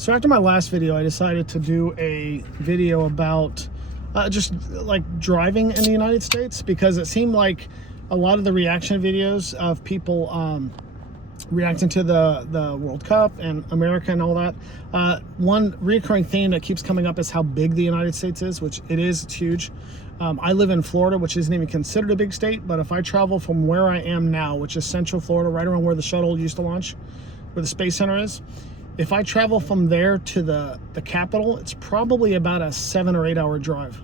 So after my last video, I decided to do a video about just like driving in the United States, because it seemed like a lot of the reaction videos of people reacting to the World Cup and America and all that, one recurring theme that keeps coming up is how big the United States is, which it is. It's huge. I live in Florida, which isn't even considered a big state, but if I travel from where I am now, which is Central Florida, right around where the shuttle used to launch, where the Space Center is, if I travel from there to the capital, it's probably about a 7 or 8 hour drive.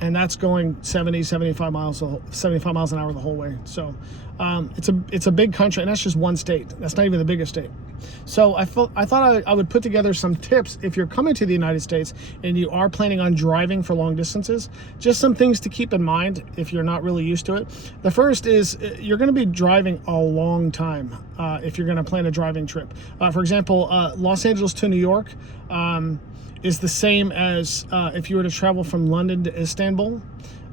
And that's going 75 miles an hour the whole way. So it's a big country, and that's just one state. That's not even the biggest state. So I thought I would put together some tips if you're coming to the United States and you are planning on driving for long distances. Just some things to keep in mind if you're not really used to it. The first is you're going to be driving a long time if you're going to plan a driving trip. For example, Los Angeles to New York is the same as if you were to travel from London to Istanbul.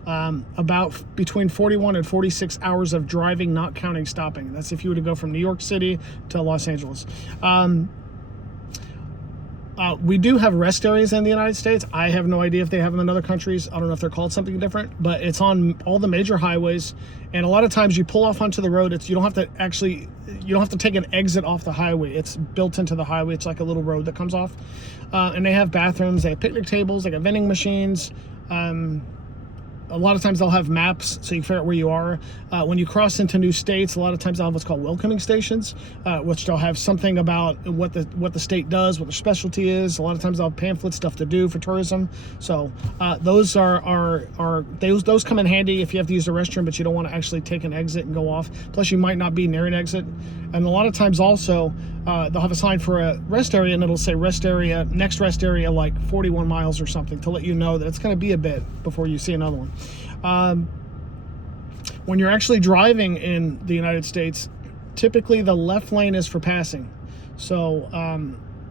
About between 41 and 46 hours of driving, not counting stopping. That's if you were to go from New York City to Los Angeles. We do have rest areas in the United States. I have no idea if they have them in other countries. I don't know if they're called something different, but it's on all the major highways. And a lot of times you pull off onto the road. You don't have to take an exit off the highway. It's built into the highway. It's like a little road that comes off. And they have bathrooms, they have picnic tables, they have vending machines. A lot of times they'll have maps so you can figure out where you are. When you cross into new states, a lot of times they'll have what's called welcoming stations, which they'll have something about what the state does, what their specialty is. A lot of times they'll have pamphlets, stuff to do for tourism. So those those come in handy if you have to use the restroom, but you don't want to actually take an exit and go off. Plus, you might not be near an exit. And a lot of times also they'll have a sign for a rest area, and it'll say rest area, next rest area, like 41 miles or something, to let you know that it's going to be a bit before you see another one. When you're actually driving in the United States, typically the left lane is for passing. So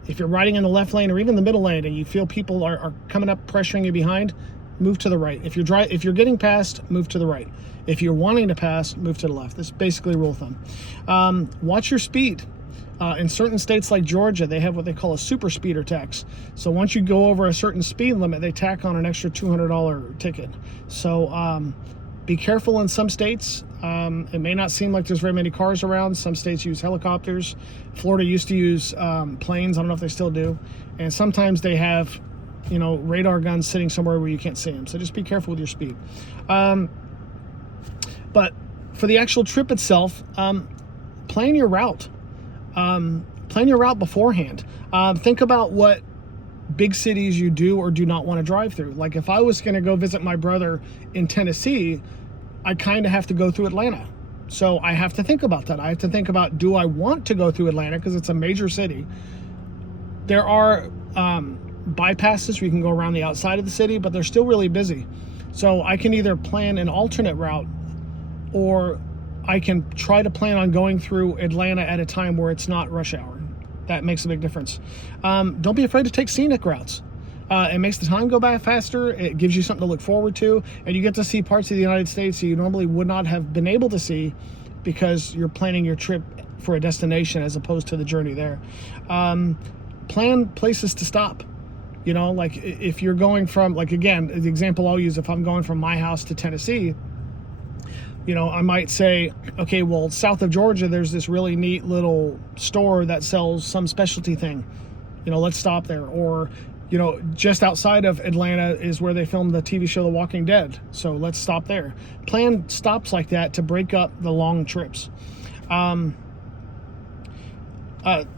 if you're riding in the left lane or even the middle lane and you feel people are coming up pressuring you behind, move to the right. If you're getting past, move to the right. If you're wanting to pass, move to the left. That's basically rule of thumb. Watch your speed. In certain states like Georgia, they have what they call a super speeder tax. So once you go over a certain speed limit, they tack on an extra $200 ticket. So be careful in some states. It may not seem like there's very many cars around. Some states use helicopters. Florida used to use planes. I don't know if they still do. And sometimes they have, radar guns sitting somewhere where you can't see them. So just be careful with your speed. But for the actual trip itself, plan your route. Plan your route beforehand. Think about what big cities you do or do not want to drive through. Like if I was going to go visit my brother in Tennessee, I kind of have to go through Atlanta. So I have to think about that. I have to think about, do I want to go through Atlanta because it's a major city? There are bypasses where you can go around the outside of the city, but they're still really busy. So I can either plan an alternate route, or I can try to plan on going through Atlanta at a time where it's not rush hour. That makes a big difference. Don't be afraid to take scenic routes. It makes the time go by faster. It gives you something to look forward to, and you get to see parts of the United States you normally would not have been able to see because you're planning your trip for a destination as opposed to the journey there. Plan places to stop. Like if you're going from, like, again, the example I'll use, if I'm going from my house to Tennessee, I might say, okay, well, south of Georgia, there's this really neat little store that sells some specialty thing. Let's stop there. Or, just outside of Atlanta is where they filmed the TV show The Walking Dead. So let's stop there. Plan stops like that to break up the long trips.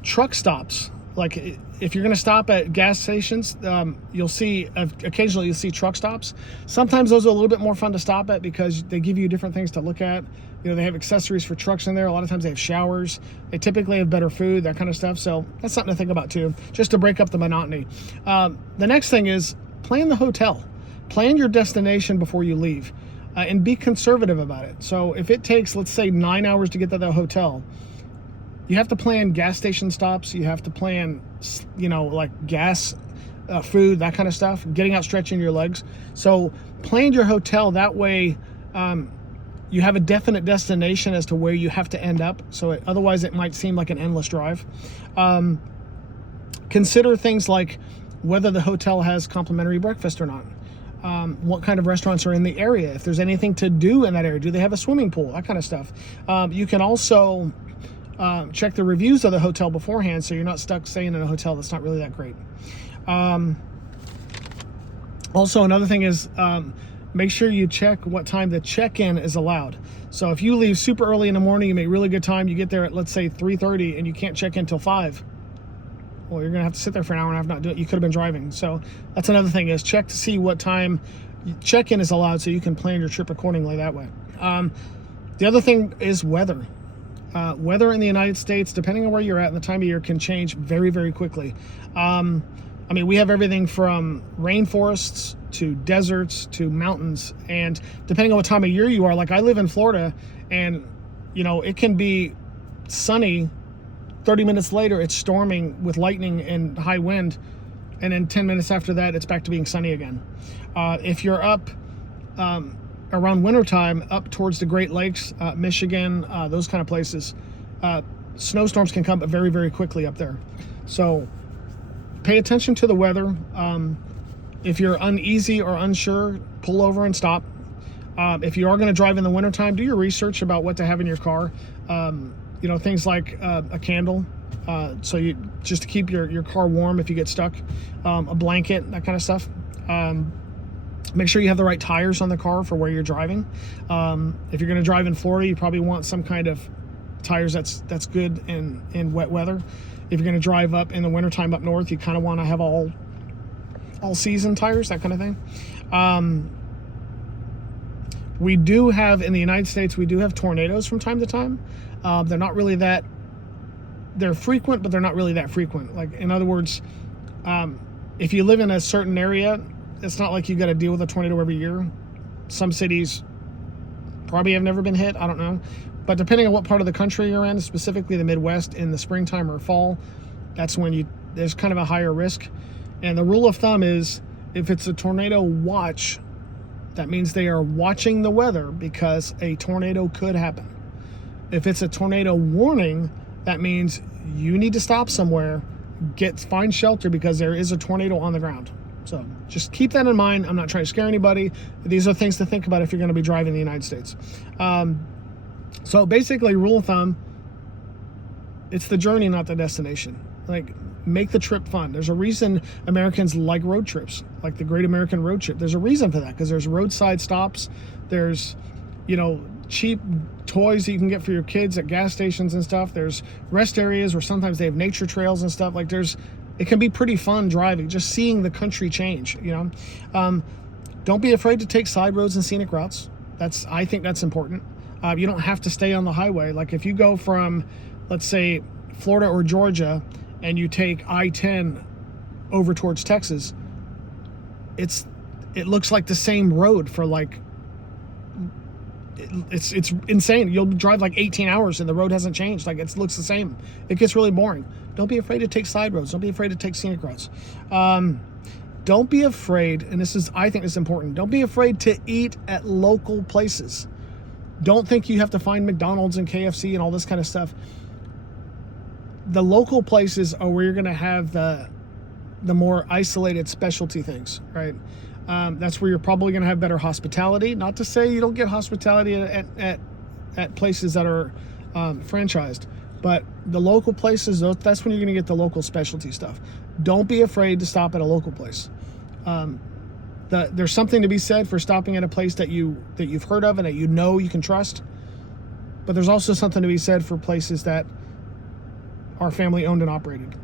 Truck stops. Like if you're going to stop at gas stations, you'll see occasionally truck stops. Sometimes those are a little bit more fun to stop at because they give you different things to look at. They have accessories for trucks in there. A lot of times they have showers. They typically have better food, that kind of stuff. So that's something to think about too, just to break up the monotony. The next thing is plan the hotel. Plan your destination before you leave, and be conservative about it. So if it takes, let's say, 9 hours to get to the hotel, you have to plan gas station stops. You have to plan, like gas, food, that kind of stuff, getting out, stretching your legs. So plan your hotel that way. You have a definite destination as to where you have to end up. So otherwise it might seem like an endless drive. Consider things like whether the hotel has complimentary breakfast or not. What kind of restaurants are in the area? If there's anything to do in that area, do they have a swimming pool? That kind of stuff. You can also check the reviews of the hotel beforehand, so you're not stuck staying in a hotel that's not really that great. Also, another thing is make sure you check what time the check-in is allowed. So if you leave super early in the morning, you make really good time, you get there at, let's say, 3:30, and you can't check in until 5. Well, you're gonna have to sit there for an hour and a half, not do it. You could have been driving. So that's another thing, is check to see what time check-in is allowed, so you can plan your trip accordingly that way. The other thing is weather. Weather in the United States, depending on where you're at and the time of year, can change very, very quickly. I mean, we have everything from rainforests to deserts to mountains, and depending on what time of year you are, like I live in Florida, and you know, it can be sunny, 30 minutes later it's storming with lightning and high wind, and then 10 minutes after that it's back to being sunny again. If you're up around wintertime, up towards the Great Lakes, Michigan, those kind of places, snowstorms can come very, very quickly up there. So pay attention to the weather. If you're uneasy or unsure, pull over and stop. If you are going to drive in the wintertime, do your research about what to have in your car. You know, things like a candle, so you just to keep your car warm if you get stuck, a blanket, that kind of stuff. Make sure you have the right tires on the car for where you're driving. If you're going to drive in Florida, you probably want some kind of tires that's good in wet weather. If you're going to drive up in the wintertime up north, you kind of want to have all season tires, that kind of thing. We do have, in the United States, we do have tornadoes from time to time. They're not really that, they're frequent, but they're not really that frequent. Like, in other words, if you live in a certain area, it's not like you got to deal with a tornado every year. Some cities probably have never been hit, I don't know. But depending on what part of the country you're in, specifically the Midwest, in the springtime or fall, that's when there's kind of a higher risk. And the rule of thumb is, if it's a tornado watch, that means they are watching the weather because a tornado could happen. If it's a tornado warning, that means you need to stop somewhere, find shelter, because there is a tornado on the ground. So just keep that in mind. I'm not trying to scare anybody. These are things to think about if you're going to be driving in the United States. So basically, rule of thumb, it's the journey, not the destination. Like, make the trip fun. There's a reason Americans like road trips, like the Great American Road Trip. There's a reason for that, because there's roadside stops. There's, you know, cheap toys that you can get for your kids at gas stations and stuff. There's rest areas where sometimes they have nature trails and stuff. Like, it can be pretty fun driving, just seeing the country change, you know. Don't be afraid to take side roads and scenic routes. I think that's important. You don't have to stay on the highway. Like, if you go from, let's say, Florida or Georgia, and you take I-10 over towards Texas, it looks like the same road for like, it's insane. You'll drive like 18 hours and the road hasn't changed. Like, it looks the same. It gets really boring. Don't be afraid to take side roads. Don't be afraid to take scenic routes. Don't be afraid, and I think this is important, don't be afraid to eat at local places. Don't think you have to find McDonald's and KFC and all this kind of stuff. The local places are where you're going to have the more isolated specialty things, right? That's where you're probably going to have better hospitality. Not to say you don't get hospitality at places that are franchised, but the local places, that's when you're going to get the local specialty stuff. Don't be afraid to stop at a local place. There's something to be said for stopping at a place that you've heard of and that you know you can trust. But there's also something to be said for places that are family owned and operated.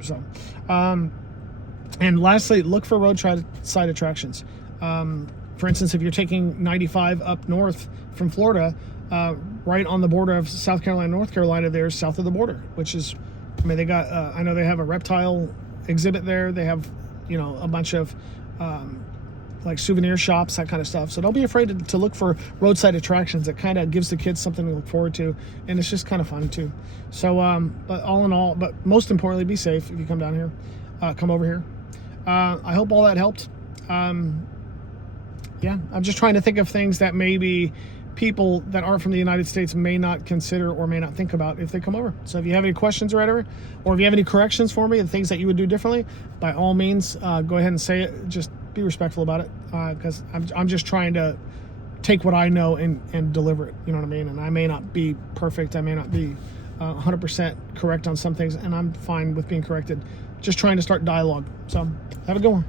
So, and lastly, look for roadside attractions. For instance, if you're taking 95 up north from Florida, right on the border of South Carolina, North Carolina, there's south of the border, which is, I mean, they got, I know they have a reptile exhibit there. They have, you know, a bunch of, like souvenir shops, that kind of stuff. So don't be afraid to look for roadside attractions. It kind of gives the kids something to look forward to, and it's just kind of fun too. So, but all in all, but most importantly, be safe if you come down here, come over here. I hope all that helped. Yeah, I'm just trying to think of things that maybe people that aren't from the United States may not consider or may not think about if they come over. So if you have any questions or whatever, or if you have any corrections for me and things that you would do differently, by all means, go ahead and say it. Just be respectful about it, because I'm just trying to take what I know and deliver it. You know what I mean? And I may not be perfect. I may not be 100% correct on some things, and I'm fine with being corrected. Just trying to start dialogue. So have a good one.